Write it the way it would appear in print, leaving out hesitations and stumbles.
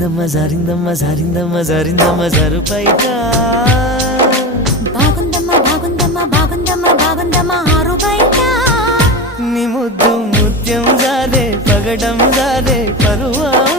జారిందమ్మ జారిందమ్మ జారిందమ్మ జారిందమ్మ జారు పైట బాగుందమ్మ బాగుందమ్మ బాగుందమ్మ బాగుందమ్మ ఆరు బయట నీ ముద్దు ముత్యం జారే పగడం జారే పరువా